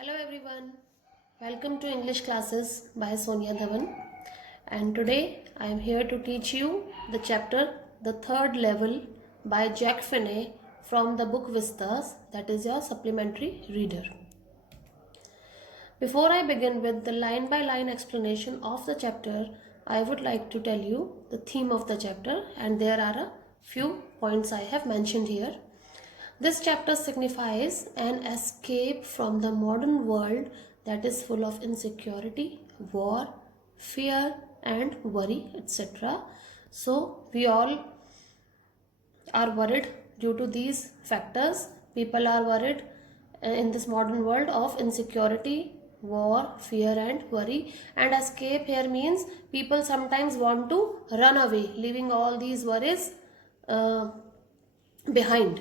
Hello everyone, welcome to English classes by Sonia Dhawan, and today I am here to teach you the chapter The Third Level by Jack Finney from the book Vistas, that is your supplementary reader. Before I begin with the line by line explanation of the chapter, I would like to tell you the theme of the chapter, and there are a few points I have mentioned here. This chapter signifies an escape from the modern world that is full of insecurity, war, fear, and worry, etc. So, we all are worried due to these factors. People are worried in this modern world of insecurity, war, fear, and worry. And escape here means people sometimes want to run away, leaving all these worries behind.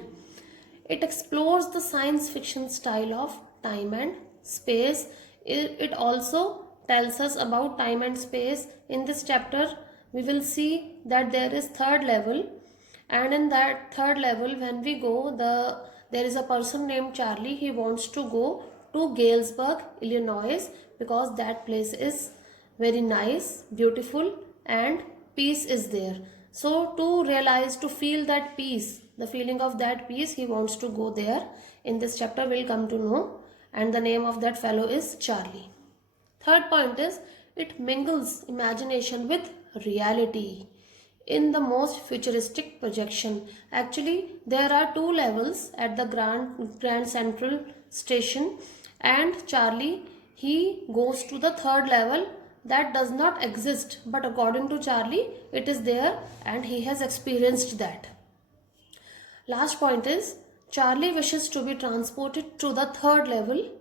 It explores the science fiction style of time and space. It also tells us about time and space. In this chapter, we will see that there is third level, and in that third level, when we go, there is a person named Charlie. He wants to go to Galesburg, Illinois, because that place is very nice, beautiful, and peace is there. So to realize, to feel that peace, the feeling of that peace, he wants to go there. In this chapter we'll come to know, and the name of that fellow is Charlie. Third point is, it mingles imagination with reality in the most futuristic projection. Actually, there are two levels at the Grand Central Station, and Charlie, he goes to the third level that does not exist, but according to Charlie, it is there and he has experienced that. Last point is, Charlie wishes to be transported to the third level.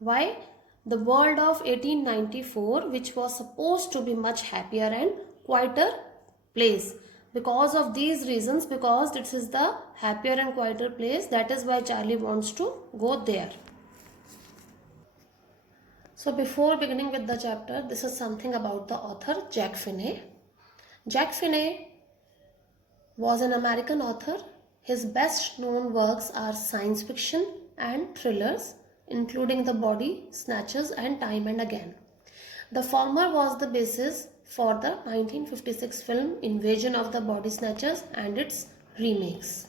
Why? The world of 1894, which was supposed to be much happier and quieter place. Because of these reasons, because this is the happier and quieter place, that is why Charlie wants to go there. So before beginning with the chapter, this is something about the author Jack Finney. Jack Finney was an American author. His best known works are science fiction and thrillers, including The Body Snatchers and Time and Again. The former was the basis for the 1956 film Invasion of the Body Snatchers and its remakes.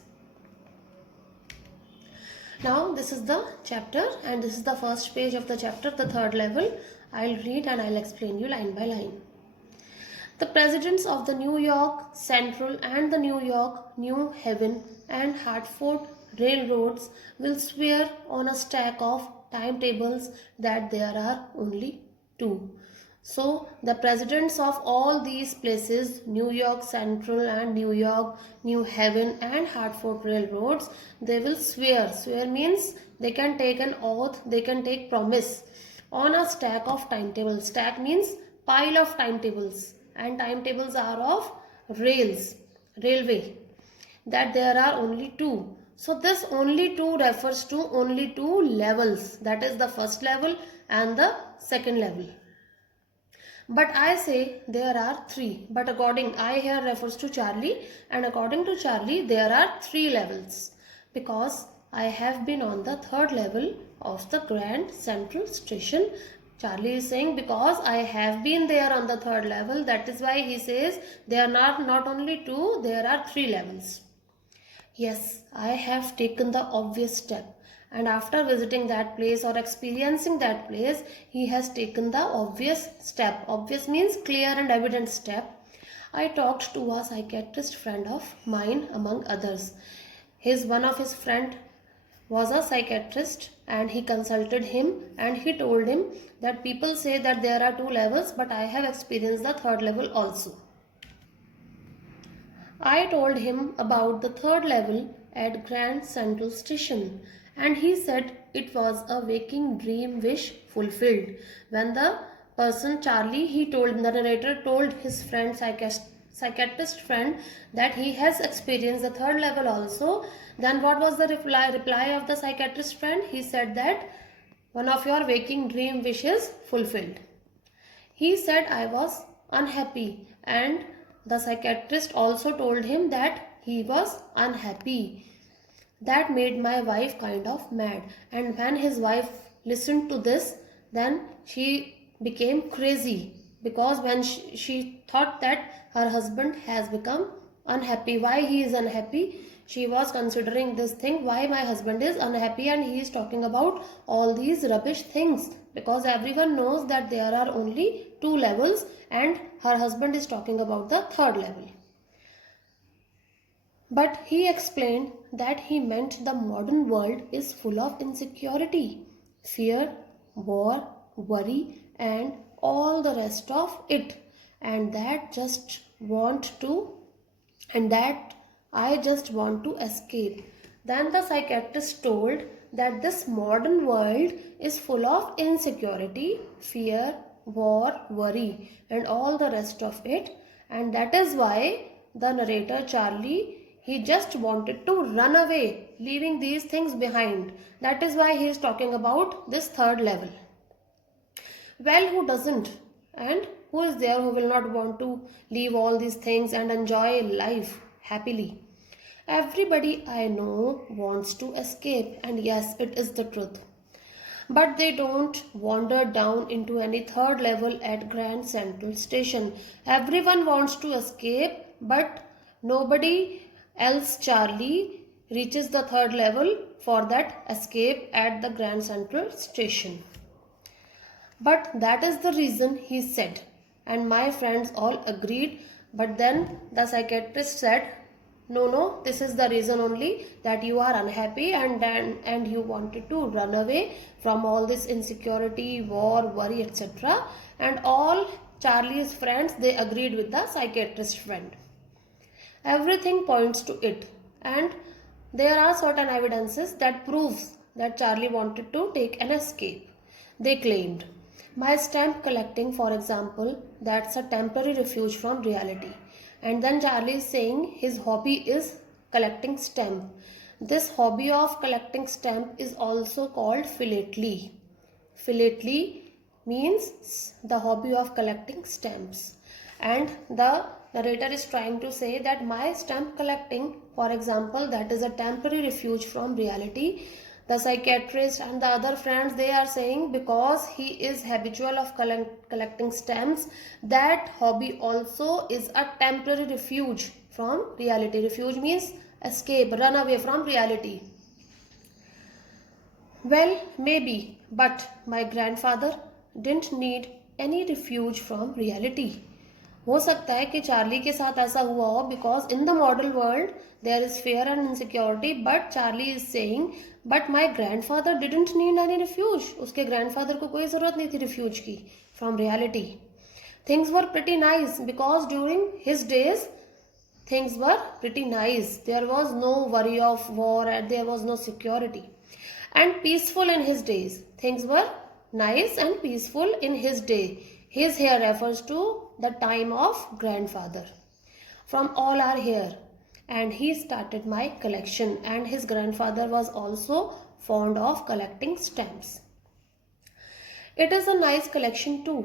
Now this is the chapter, and this is the first page of the chapter, the third level. I'll read and I'll explain you line by line. The presidents of the New York Central and the New York, New Haven and Hartford railroads will swear on a stack of timetables that there are only two. So the presidents of all these places, New York Central and New York, New Haven and Hartford railroads, they will swear. Swear means they can take an oath, they can take promise on a stack of timetables. Stack means pile of timetables, and timetables are of rails, railway, that there are only two. So this only two refers to only two levels, that is the first level and the second level. But I say there are three, but according, I here refers to Charlie, and according to Charlie there are three levels, because I have been on the third level of the Grand Central Station. Charlie is saying because I have been there on the third level, that is why he says there are not only two, there are three levels. Yes, I have taken the obvious step, and after visiting that place or experiencing that place, he has taken the obvious step. Obvious means clear and evident step. I talked to a psychiatrist friend of mine, among others. One of his friend was a psychiatrist, and he consulted him, and he told him that people say that there are two levels, but I have experienced the third level also. I told him about the third level at Grand Central Station, and he said it was a waking dream wish fulfilled. When the person Charlie, the narrator told his friend, psychiatrist friend, that he has experienced the third level also, then what was the reply of the psychiatrist friend? He said that one of your waking dream wishes fulfilled. He said I was unhappy, and the psychiatrist also told him that he was unhappy. That made my wife kind of mad, and when his wife listened to this, then she became crazy, because when she thought that her husband has become unhappy. Why he is unhappy? She was considering this thing, why my husband is unhappy and he is talking about all these rubbish things, because everyone knows that there are only 2 levels and her husband is talking about the 3rd level. But he explained that he meant the modern world is full of insecurity, fear, war, worry, and all the rest of it, and that I just want to escape. Then the psychiatrist told that this modern world is full of insecurity, fear, war, worry, and all the rest of it, and that is why the narrator Charlie, he just wanted to run away, leaving these things behind. That is why he is talking about this 3rd level. Well, who doesn't? And who is there who will not want to leave all these things and enjoy life happily? Everybody I know wants to escape, and yes, it is the truth. But they don't wander down into any 3rd level at Grand Central Station. Everyone wants to escape, but nobody else, Charlie, reaches the 3rd level for that escape at the Grand Central Station. But that is the reason, he said, and my friends all agreed. But then the psychiatrist said, no, this is the reason only, that you are unhappy and you wanted to run away from all this insecurity, war, worry, etc. And all Charlie's friends, they agreed with the psychiatrist friend. Everything points to it, and there are certain evidences that proves that Charlie wanted to take an escape. They claimed, my stamp collecting, for example, that's a temporary refuge from reality. And then Charlie is saying his hobby is collecting stamp. This hobby of collecting stamp is also called philately. Philately means the hobby of collecting stamps. And the narrator is trying to say that my stamp collecting, for example, that is a temporary refuge from reality. The psychiatrist and the other friends, they are saying because he is habitual of collecting stamps, that hobby also is a temporary refuge from reality. Refuge means escape, run away from reality. Well, maybe, but my grandfather didn't need any refuge from reality. हो सकता है कि Charlie के साथ ऐसा हुआ हो, because in the modern world there is fear and insecurity, but Charlie is saying but my grandfather didn't need any refuge. उसके ग्रैंडफादर को कोई ज़रूरत नहीं थी रिफ्यूज की from reality. Things were pretty nice because during his days things were pretty nice. There was no worry of war and there was no security. And peaceful in his days. Things were nice and peaceful in his day. His here refers to the time of grandfather. From all are here. And he started my collection. And his grandfather was also fond of collecting stamps. It is a nice collection too.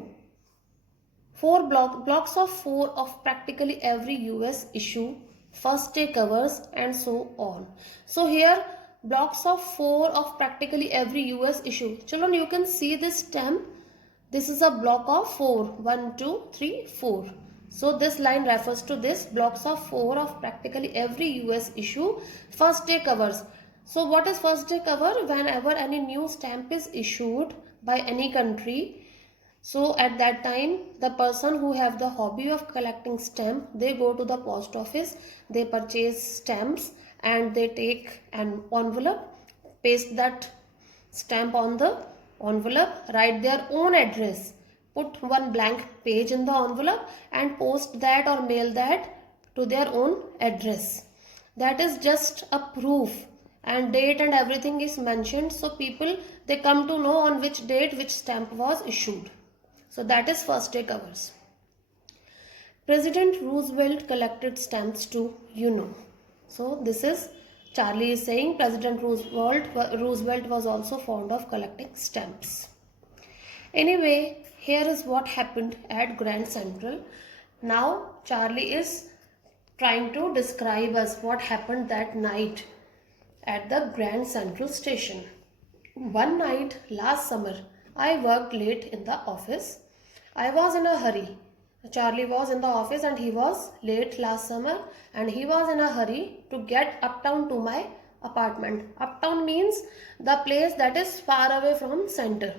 4 blocks of 4 of practically every US issue, first day covers and so on. So here blocks of 4 of practically every US issue. Children, you can see this stamp. This is a block of 4. 1, 2, 3, 4. So this line refers to this blocks of 4 of practically every US issue, first day covers. So what is first day cover? Whenever any new stamp is issued by any country, so at that time the person who have the hobby of collecting stamp, they go to the post office, they purchase stamps and they take an envelope, paste that stamp on the envelope, write their own address, put one blank page in the envelope and post that or mail that to their own address. That is just a proof, and date and everything is mentioned, so people, they come to know on which date which stamp was issued. So that is first day covers. President Roosevelt collected stamps too, you know. So this is Charlie is saying President Roosevelt was also fond of collecting stamps. Anyway, here is what happened at Grand Central. Now Charlie is trying to describe us what happened that night at the Grand Central Station. One night last summer, I worked late in the office. I was in a hurry. Charlie was in the office and he was late last summer and he was in a hurry to get uptown to my apartment. Uptown means the place that is far away from center.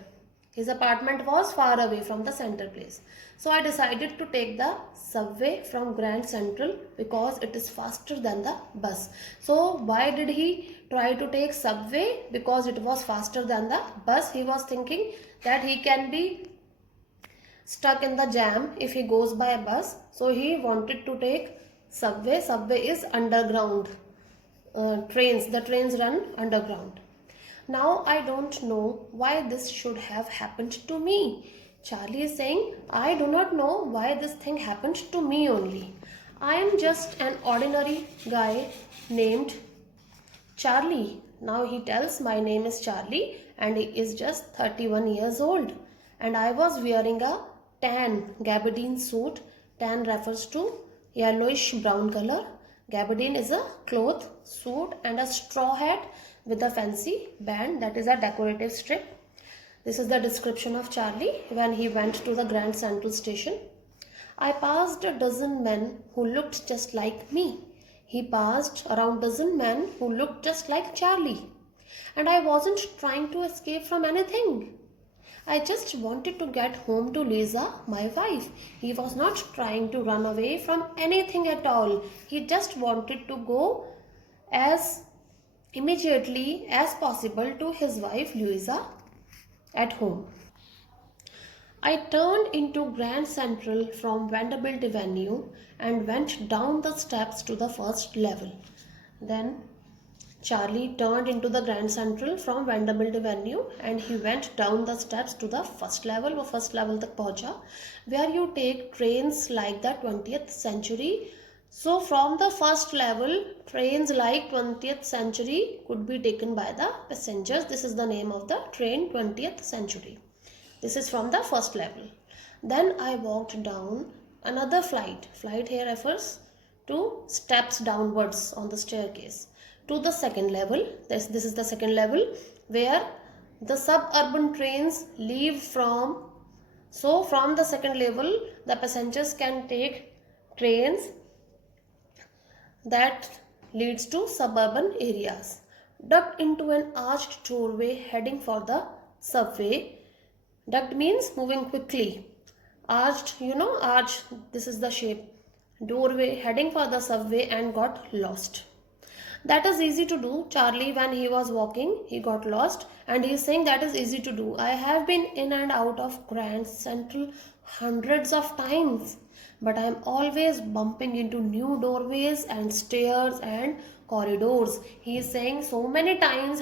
His apartment was far away from the center place. So I decided to take the subway from Grand Central because it is faster than the bus. So why did he try to take subway? Because it was faster than the bus. He was thinking that he can be stuck in the jam if he goes by a bus. So he wanted to take subway. Subway is underground trains. The trains run underground. Now I don't know why this should have happened to me. Charlie is saying, I do not know why this thing happened to me only. I am just an ordinary guy named Charlie. Now he tells my name is Charlie and he is just 31 years old. And I was wearing a tan gabardine suit. Tan refers to yellowish brown color. Gabardine is a cloth, suit and a straw hat with a fancy band, that is a decorative strip. This is the description of Charlie when he went to the Grand Central Station. I passed a dozen men who looked just like me. He passed around dozen men who looked just like Charlie. And I wasn't trying to escape from anything. I just wanted to get home to Lisa, my wife. He was not trying to run away from anything at all. He just wanted to go as immediately as possible to his wife Louisa at home. I turned into Grand Central from Vanderbilt Avenue and went down the steps to the first level. Then Charlie turned into the Grand Central from Vanderbilt Avenue and he went down the steps to the first level. वो first level तक पहुंचा, where you take trains like the 20th century. So from the first level, trains like 20th century could be taken by the passengers. This is the name of the train, 20th century. This is from the first level. Then I walked down another flight. Flight here refers to steps downwards on the staircase to the second level. This is the second level where the suburban trains leave from. So from the second level, the passengers can take trains that leads to suburban areas. Ducked into an arched doorway heading for the subway. Ducked means moving quickly. Arched, arch, this is the shape. Doorway heading for the subway and got lost. That is easy to do. Charlie, when he was walking, he got lost and he is saying that is easy to do. I have been in and out of Grand Central hundreds of times, but I am always bumping into new doorways and stairs and corridors. He is saying so many times,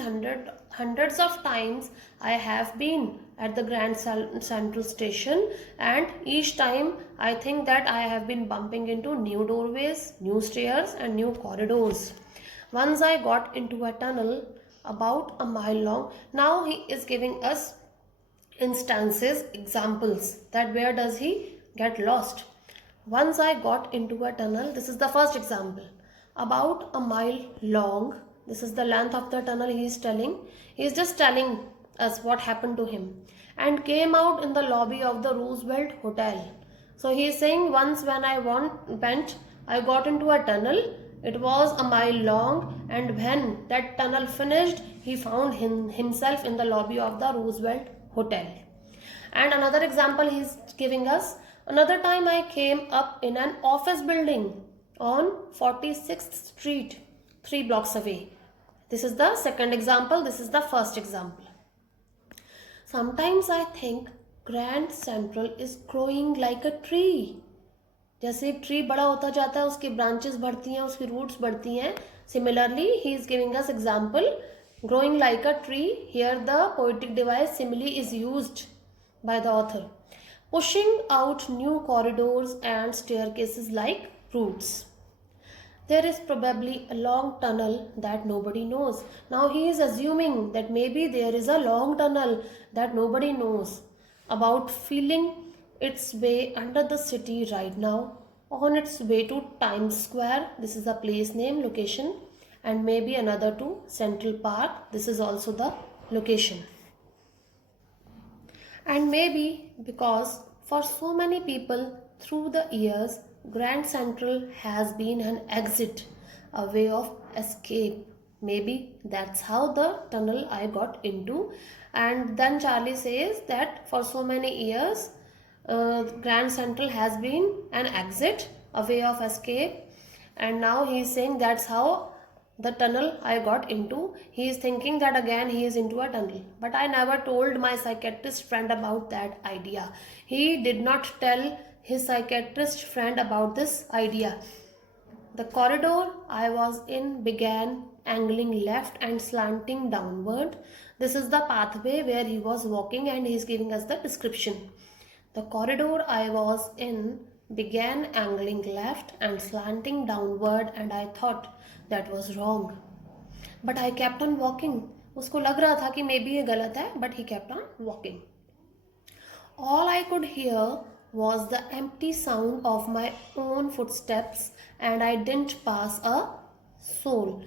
hundreds of times I have been at the Grand Central Station, and each time I think that I have been bumping into new doorways, new stairs and new corridors. Once I got into a tunnel about a mile long. Now he is giving us instances, examples, that where does he get lost. Once I got into a tunnel, this is the first example, about a mile long. This is the length of the tunnel he is telling. He is just telling us what happened to him. And came out in the lobby of the Roosevelt Hotel. So he is saying once when I went, I got into a tunnel. It was a mile long, and when that tunnel finished, he found himself in the lobby of the Roosevelt Hotel. And another example he is giving us. Another time I came up in an office building on 46th Street, 3 blocks away. This is the second example. This is the first example. Sometimes I think Grand Central is growing like a tree. जैसे एक tree बड़ा होता जाता है, उसकी branches बढ़ती हैं, उसकी रूट्स बढ़ती हैं. Similarly, he is giving us example, growing like a tree. Here the poetic device simile is used by the author. Pushing out new corridors and staircases like roots. There is probably a long tunnel that nobody knows. Now he is assuming that maybe there is a long tunnel that nobody knows about, feeling its way under the city right now, on its way to Times Square. This is the place name, location, and maybe another to Central Park. This is also the location. And maybe because for so many people through the years, Grand Central has been an exit, a way of escape. Maybe that's how the tunnel I got into. And then Charlie says that for so many years, Grand Central has been an exit, a way of escape. And now he is saying that's how the tunnel I got into. He is thinking that again he is into a tunnel. But I never told my psychiatrist friend about that idea. He did not tell his psychiatrist friend about this idea. The corridor I was in began angling left and slanting downward. This is the pathway where he was walking and he is giving us the description. The corridor I was in began angling left and slanting downward and I thought that was wrong. But I kept on walking. उसको लग रहा था कि maybe ये गलत है, but he kept on walking. All I could hear was the empty sound of my own footsteps and I didn't pass a soul.